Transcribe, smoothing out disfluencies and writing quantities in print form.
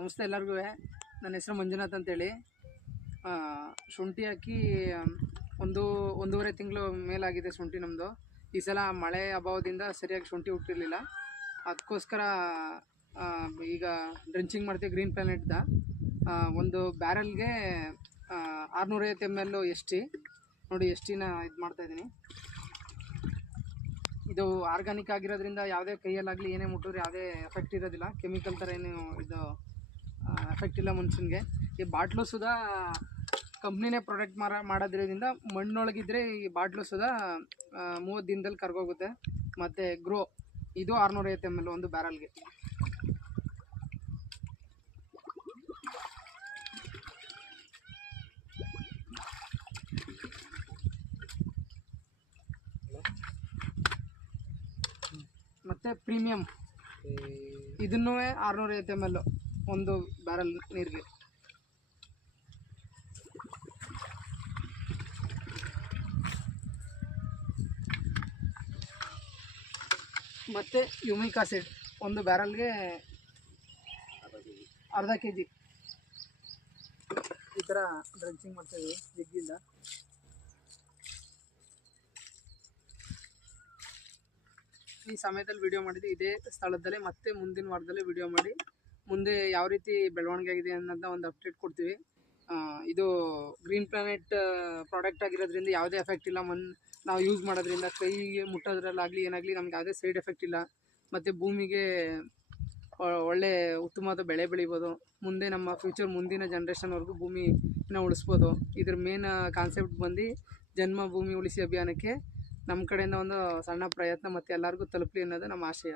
ನಮಸ್ತೆ ಎಲ್ಲರಿಗೂ. ನನ್ನ ಹೆಸರು ಮಂಜುನಾಥ್ ಅಂತೇಳಿ. ಶುಂಠಿ ಹಾಕಿ ಒಂದೂವರೆ ತಿಂಗಳು ಮೇಲಾಗಿದೆ ಶುಂಠಿ ನಮ್ಮದು. ಈ ಸಲ ಮಳೆ ಅಭಾವದಿಂದ ಸರಿಯಾಗಿ ಶುಂಠಿ ಹುಟ್ಟಿರಲಿಲ್ಲ. ಅದಕ್ಕೋಸ್ಕರ ಈಗ ಡ್ರೆಂಚಿಂಗ್ ಮಾಡ್ತೀವಿ ಗ್ರೀನ್ ಪ್ಲಾನೆಟ್ದ. ಒಂದು ಬ್ಯಾರಲ್ಗೆ 650 ml ST ನೋಡಿ, STನ ಇದು ಮಾಡ್ತಾಯಿದ್ದೀನಿ. ಇದು ಆರ್ಗಾನಿಕ್ ಆಗಿರೋದ್ರಿಂದ ಯಾವುದೇ ಕೈಯಲ್ಲಾಗಲಿ ಏನೇ ಮುಟ್ಟಿದ್ರೆ ಯಾವುದೇ ಎಫೆಕ್ಟ್ ಇರೋದಿಲ್ಲ. ಕೆಮಿಕಲ್ ಥರ ಏನು ಇದು ಎಫೆಕ್ಟ್ ಇಲ್ಲ ಮನುಷ್ಯನಿಗೆ. ಈ ಬಾಟ್ಲು ಸುಧಾ ಕಂಪ್ನಿನೇ ಪ್ರಾಡಕ್ಟ್ ಮಾಡೋದ್ರಿಂದ ಮಣ್ಣೊಳಗಿದ್ರೆ ಈ ಬಾಟ್ಲು ಸುಧಾ 30 ದಿನದಲ್ಲಿ ಕರ್ಗೋಗುತ್ತೆ. ಮತ್ತು ಗ್ರೋ ಇದು 650 ml ಒಂದು ಬ್ಯಾರಲ್ಗೆ. ಮತ್ತು ಪ್ರೀಮಿಯಮ್ ಇದನ್ನೂ 650 ml ಒಂದು ಬ್ಯಾರಲ್ ನೀರಿಗೆ. ಮತ್ತು ಯುಮಿಕ್ ಆಸಿಡ್ ಒಂದು ಬ್ಯಾರಲ್ಗೆ ಅರ್ಧ kg. ಈ ಥರ ಡ್ರೆಂಚಿಂಗ್ ಮಾಡ್ತಾಯಿದ್ವಿ ಜಿಗ್ಗಿಂದ. ಈ ಸಮಯದಲ್ಲಿ ವಿಡಿಯೋ ಮಾಡಿದ್ವಿ ಇದೇ ಸ್ಥಳದಲ್ಲೇ. ಮತ್ತೆ ಮುಂದಿನ ವಾರದಲ್ಲೇ ವಿಡಿಯೋ ಮಾಡಿ ಮುಂದೆ ಯಾವ ರೀತಿ ಬೆಳವಣಿಗೆ ಆಗಿದೆ ಅನ್ನೋದನ್ನ ಒಂದು ಅಪ್ಡೇಟ್ ಕೊಡ್ತೀವಿ. ಇದು ಗ್ರೀನ್ ಪ್ಲಾನೆಟ್ ಪ್ರಾಡಕ್ಟ್ ಆಗಿರೋದ್ರಿಂದ ಯಾವುದೇ ಎಫೆಕ್ಟ್ ಇಲ್ಲ. ನಾವು ಯೂಸ್ ಮಾಡೋದ್ರಿಂದ ಕೈಗೆ ಮುಟ್ಟೋದ್ರಲ್ಲಾಗಲಿ ಏನಾಗಲಿ ನಮ್ಗೆ ಯಾವುದೇ ಸೈಡ್ ಎಫೆಕ್ಟ್ ಇಲ್ಲ. ಮತ್ತು ಭೂಮಿಗೆ ಒಳ್ಳೆ ಉತ್ತಮವಾದ ಬೆಳೆ ಬೆಳಿಬೋದು. ಮುಂದೆ ನಮ್ಮ ಫ್ಯೂಚರ್ ಮುಂದಿನ ಜನ್ರೇಷನ್ವರೆಗೂ ಭೂಮಿನ ಉಳಿಸ್ಬೋದು. ಇದ್ರ ಮೇನ್ ಕಾನ್ಸೆಪ್ಟ್ ಬಂದು ಜನ್ಮಭೂಮಿ ಉಳಿಸಿ ಅಭಿಯಾನಕ್ಕೆ ನಮ್ಮ ಕಡೆಯಿಂದ ಒಂದು ಸಣ್ಣ ಪ್ರಯತ್ನ ಮತ್ತು ಎಲ್ಲರಿಗೂ ತಲುಪಲಿ ಅನ್ನೋದು ನಮ್ಮ ಆಶಯ.